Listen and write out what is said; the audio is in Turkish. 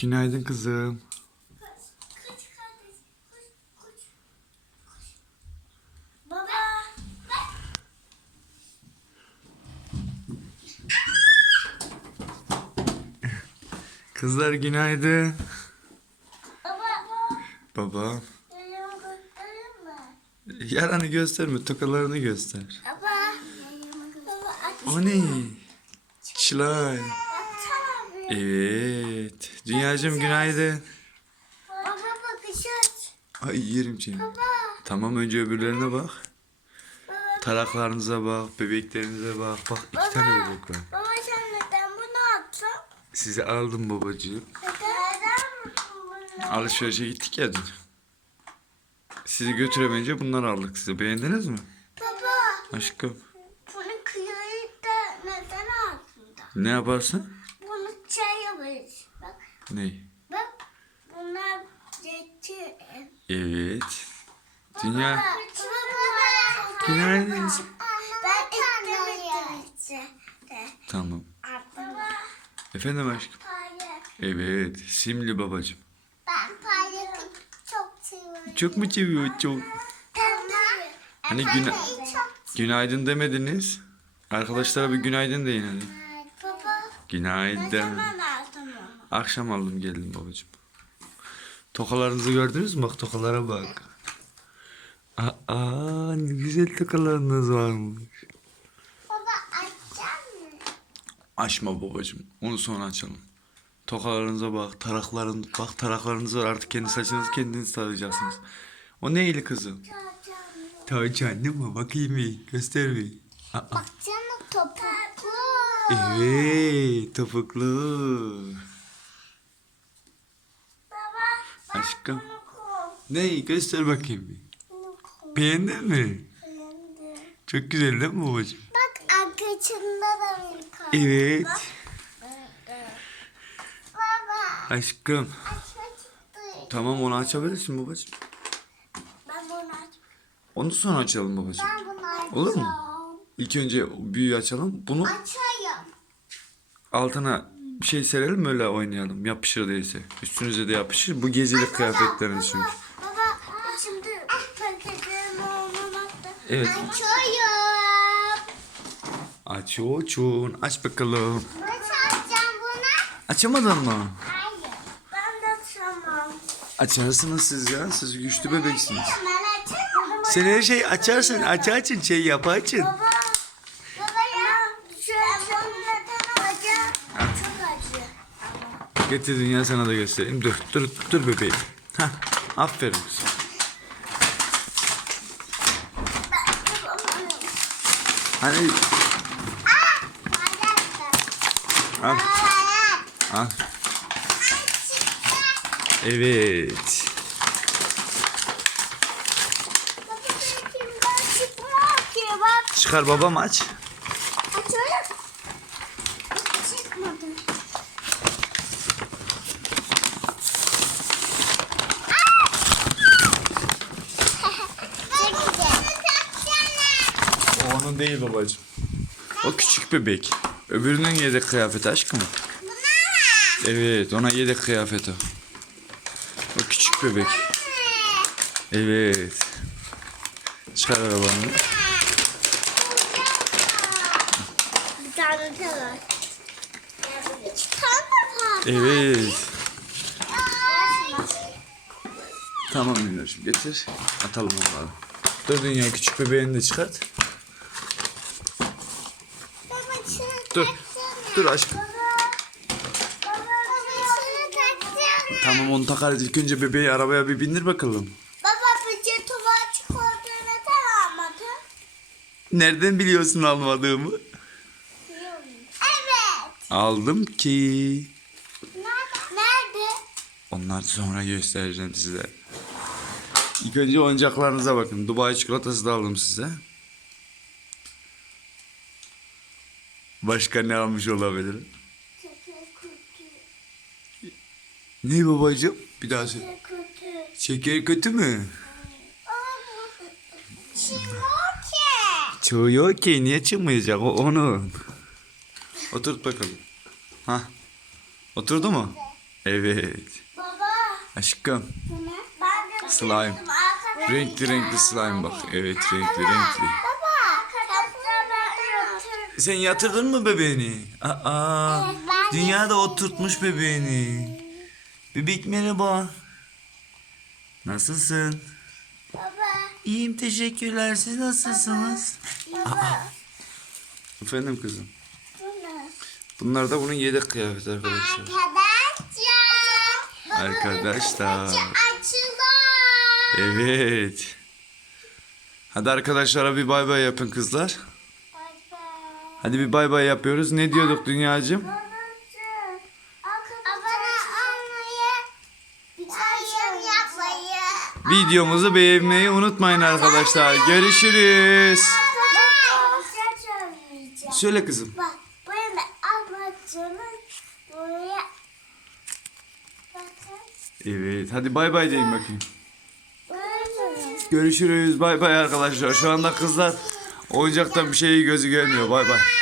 Günaydın kızım. Kızlar günaydın. Baba. Baba. Yaranı gösterme, tokalarını göster. Baba. O ne? Çilay. Evet. Dünyacığım günaydın. Baba bakış aç. Ay yerim seni. Baba. Tamam önce öbürlerine bak. Baba. Taraklarınıza bak, bebeklerinize bak. Bak iki tane bebek var. Baba sen neden bunu attın? Sizi aldım babacığım. Neden? Alışverişe gittik ya dün. Sizi götüremeyince bunları aldık size. Beğendiniz mi? Baba. Aşkım. Bunu kıyayı da neden aldın? Ne yaparsın? Bunu çay yaparız. Bak. Ne? Bak. Bunlar geçti. Evet. Dünya. Baba. Günaydın. Ben istemedim işte. Tamam. Baba. Efendim aşkım. Evet. Simli babacığım. Ben payı çok seviyorum. Çok mu seviyor? Çok. Hani çok Günaydın demediniz. Arkadaşlara bir günaydın deyin hadi. Günaydın. Akşam aldım geldim babacığım. Tokalarınızı gördünüz mü? Bak tokalara bak. Aa ne güzel tokalarınız varmış. Baba açacak mı? Açma babacığım. Onu sonra açalım. Tokalarınıza bak. Tarakların, bak taraklarınız var. Artık kendi saçınızı kendiniz tarayacaksınız. O neyli kızım? Taç anne mi? Bakayım bir. Göster bir. Aa, Baksana topuklu. evet. Topuklu. Baba. Aşkım. Bunu koy. Ney? Göster bakayım bir. Beğendin mi? Beğendim. Çok güzel değil mi babacığım? Bak arkasında da koy. Evet. Baba. Aşkım. Tamam onu açabilirsin babacığım. Ben bunu aç. Onu sonra açalım babacığım. Ben bunu açacağım. Olur mu? İlk önce büyüğü açalım. Bunu Açayım. altına bir şey serelim öyle oynayalım. Yapışır değilse. Üstünüze de yapışır. Bu gecelik kıyafetleriniz çünkü. Baba şimdi paketlerimi olmamakta. Evet. Açıyorum. Aç oçun. Aç bakalım. Nasıl açacağım bunu? Açamadın mı? Hayır. Ben de açamam. Açarsınız siz ya. Siz güçlü bebeksiniz. Ben açamam. Sen her şeyi açarsın. Aç açın şey yap açın. Baba. Baba ya. Şu bunu neden alacağım? Çok acı. Getir dünya sana da göstereyim. Dur dur dur bebeğim. Hah. Aferin. kızım. Hani al. Al. Evet. Çıkar babam aç. O onun değil babacığım. O küçük bebek. Öbürünün yedek kıyafeti aşkım. Evet ona yedek kıyafet o. Küçük bebek. Evet. Çıkar arabanı. Evet. Tamam Minnoş'um getir. Atalım onları. Dur dünya küçük bebeğini de çıkart. Dur. Dur aşkım. Tamam onu takarız. İlk önce bebeği arabaya bir bindir bakalım. Baba bir tuva çikolata neden almadın? Nereden biliyorsun almadığımı? Evet. Aldım ki. Nerede? Onları sonra göstereceğim size. İlk önce oyuncaklarınıza bakın. Dubai çikolatası da aldım size. Başka ne almış olabilirim? Ne babacığım? Bir daha söyle. Şeker kötü mü? Çıkıyor ki niye çıkmayacak o onun. Oturt bakalım. Ha. Oturdu mu? Evet. Baba. Aşkım. Slime. Renkli renkli slime bak. Evet renkli renkli. Baba. Arkadaşlar ben yatırdım. Sen yatırdın mı bebeğini? Aa, Evet, ben dünyada oturtmuş bebeğini. Bebek merhaba. Nasılsın? Baba. İyiyim teşekkürler. Siz nasılsınız? Baba. Efendim kızım. Bunu. Bunlar da bunun yedek kıyafeti arkadaşlar. Arkadaşlar. Arkadaşlar. Evet. Hadi arkadaşlara bir bay bay yapın kızlar. Hadi bir bay bay yapıyoruz. Ne diyorduk dünyacığım? Videomuzu beğenmeyi unutmayın arkadaşlar. Görüşürüz. Söyle kızım. Bak böyle ablacığımın buraya bakın. Evet. Hadi bay bay deyin bakayım. Görüşürüz. Bay bay arkadaşlar. Şu anda kızlar oyuncaktan bir şey gözü görmüyor. Bay bay.